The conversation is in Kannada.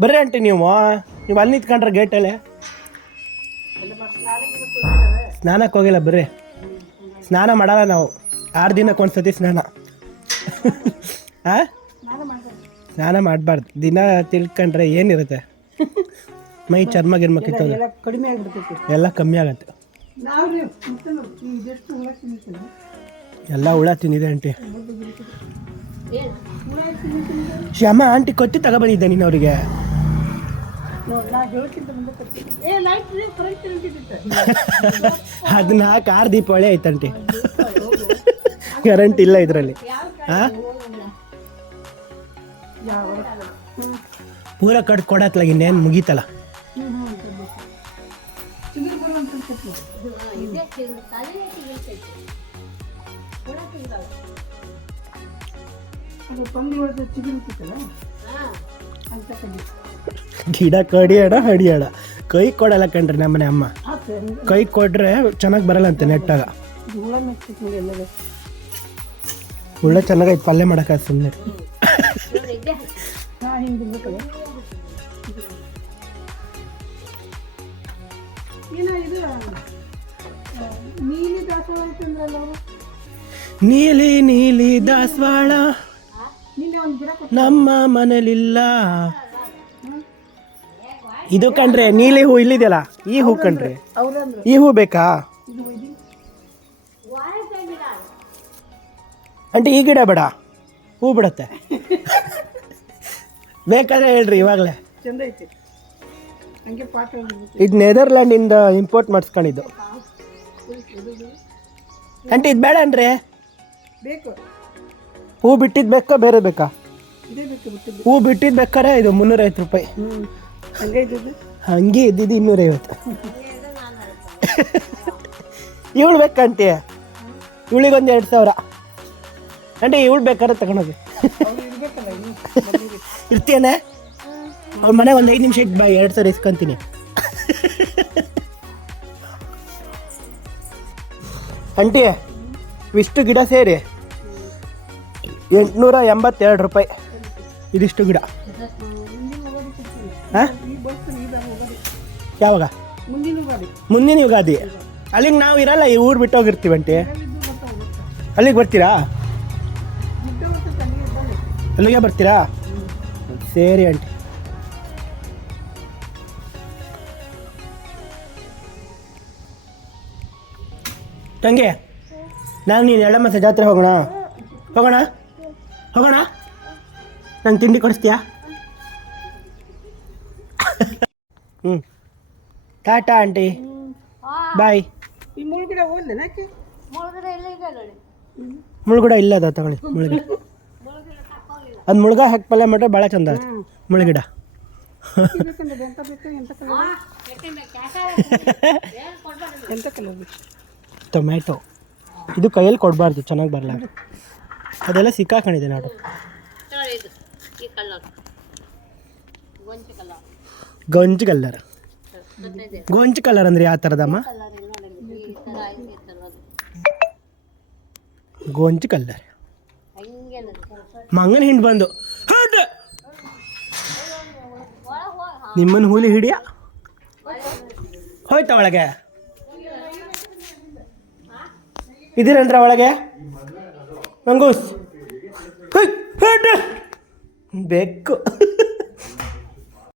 ಬರ್ರಿ ಆಂಟಿ ನೀವು ಅಲ್ಲಿ ನಿಂತ್ಕೊಂಡ್ರೆ ಗೇಟಲ್ಲಿ. ಸ್ನಾನಕ್ಕೆ ಹೋಗಿಲ್ಲ ಬರ್ರಿ. ಸ್ನಾನ ಮಾಡಲ್ಲ ನಾವು, 6 ದಿನಕ್ಕೆ ಒಂದ್ಸತಿ ಸ್ನಾನ. ಹಾಂ, ಸ್ನಾನ ಮಾಡಬಾರ್ದು. ದಿನ ತಿಳ್ಕೊಂಡ್ರೆ ಏನಿರುತ್ತೆ, ಮೈ ಚರ್ಮ ಗಿರ್ಮ ಕಿತ್ತೋದು ಕಡಿಮೆ ಆಗಿಬಿಡ್ತೈತಿ, ಎಲ್ಲ ಕಮ್ಮಿ ಆಗತ್ತೆ. ಎಲ್ಲ ಹುಳ ತಿಂದಿದೆ ಆಂಟಿ. ಶ್ಯಾಮ ಆಂಟಿ ಕೊತ್ತಿ ತಗೊಬಂದಿದ್ದೆ ನೀನು ಅವರಿಗೆ. ಅದನ್ನ 6 ದೀಪಾವಳಿ ಆಯ್ತಂಟಿ. ಕರೆಂಟ್ ಇಲ್ಲ ಇದರಲ್ಲಿ. ಹಾಂ, ಪೂರ ಕೊಡತ್ಲಾಗ ಇನ್ನೇನು ಮುಗೀತಲ್ಲ. ಗಿಡ ಕಡಿಯಾಡ ಹಡಿಯಾಡ ಕೈ ಕೊಡಲ್ಲ ಕಣ್ರಿ ನಮ್ಮನೆ ಅಮ್ಮ. ಕೈ ಕೊಟ್ರೆ ಚೆನ್ನಾಗಿ ಬರಲ್ಲ ಅಂತೆ ನೆಟ್ಟಾಗ. ಹುಳ ಚೆನ್ನಾಗೈತೆ, ಪಲ್ಯ ಮಾಡಕ್ಕೆ ಸುಮ್ಮನೆ. ನೀಲಿ ನೀಲಿ ದಾಸವಾಳ ನಮ್ಮ ಮನೇಲಿಲ್ಲ. ಇದು ಕಣ್ರಿ ನೀಲಿ ಹೂ ಇಲ್ಲಿದೆಯಲ್ಲ, ಈ ಹೂ ಕಣ್ರಿ. ಈ ಹೂ ಬೇಕಾ ಆಂಟಿ? ಈ ಗಿಡ ಬೇಡ, ಹೂ ಬಿಡತ್ತೆ. ಬೇಕಾದ್ರೆ ಹೇಳ್ರಿ ಇವಾಗಲೇ. ಇದು ನೆದರ್ಲ್ಯಾಂಡಿಂದ ಇಂಪೋರ್ಟ್ ಮಾಡಿಸ್ಕೊಂಡಿದ್ದು ಆಂಟಿ. ಇದು ಬೇಡ ಅನ್ರಿ, ಹೂ ಬಿಟ್ಟಿದ್ದು ಬೇಕಾ ಬೇರೆ ಬೇಕಾ? ಹೂ ಬಿಟ್ಟಿದ್ದು ಬೇಕಾರೆ ಇದು 350 ರೂಪಾಯಿ. ಹಂಗೆ ಇದ್ದಿದ್ದು 250. ಇವಳು ಬೇಕಂಟಿ, ಇವಳಿಗೊಂದು 2000 ಆಂಟಿ. ಇವಳು ಬೇಕಾದ್ರೆ ತಗೊಂಡೋಗಿ. ಇರ್ತೀಯನೆ ಅವ್ರ ಮನೆಗೆ ಒಂದು 5 ನಿಮಿಷ ಇಟ್ಟು ಬಾ, 2000 ಇಸ್ಕೊಂತೀನಿ. ಆಂಟಿ ಇಷ್ಟು ಗಿಡ ಸೇರಿ 882 ರೂಪಾಯಿ ಇದಿಷ್ಟು ಗಿಡ. ಹಾಂ, ಯಾವಾಗ? ಮುಂದಿನ ಯುಗಾದಿ. ಅಲ್ಲಿಗೆ ನಾವು ಇರಲ್ಲ, ಈ ಊರು ಬಿಟ್ಟು ಹೋಗಿರ್ತೀವಿ ಆಂಟಿ. ಅಲ್ಲಿಗೆ ಬರ್ತೀರಾ? ಅಲ್ಲಿಗೆ ಬರ್ತೀರಾ? ಸರಿ ಆಂಟಿ. ತಂಗಿ, ನಾನು ನೀನು ಎಳ್ಳಮ್ಮಸ ಜಾತ್ರೆ ಹೋಗೋಣ ಹೋಗೋಣ ಹೋಗೋಣ ನಂಗೆ ತಿಂಡಿ ಕೊಡಿಸ್ತೀಯಾ? ಟಾಟಾ ಆಂಟಿ, ಬಾಯ್. ಮುಳುಗಡೆ ಇಲ್ಲ ಅದ, ತಗೊಳ್ಳಿ ಮುಳುಗಡೆ. ಅದು ಮುಳುಗ ಹಾಕಿ ಪಲ್ಯ ಮಾಡ್ರೆ ಭಾಳ ಚಂದ ಆಯ್ತು. ಮುಳುಗಿಡ ಟೊಮ್ಯಾಟೊ ಇದು ಕೈಯಲ್ಲಿ ಕೊಡಬಾರ್ದು, ಚೆನ್ನಾಗಿ ಬರಲ್ಲ. ಅದೆಲ್ಲ ಸಿಕ್ಕಾಕೊಂಡಿದೆ ನಾಡು. ಗೊಂಚು ಕಲ್ಲರ್. ಗೊಂಚು ಕಲರ್ ಅಂದ್ರೆ ಯಾವ ಥರದಮ್ಮ? ಗೊಂಚು ಕಲ್ಲರ್. ಮಂಗನ ಹಿಂಡು ಬಂದು ನಿಮ್ಮನ್ನು ಹೂಲಿ ಹಿಡಿಯ ಹೋಯ್ತಾ ಒಳಗೆ? ಇದ್ದೀರಂದ್ರ ಒಳಗೆ? ಮಂಗೂಸ್ ಬೆಕ್ಕು.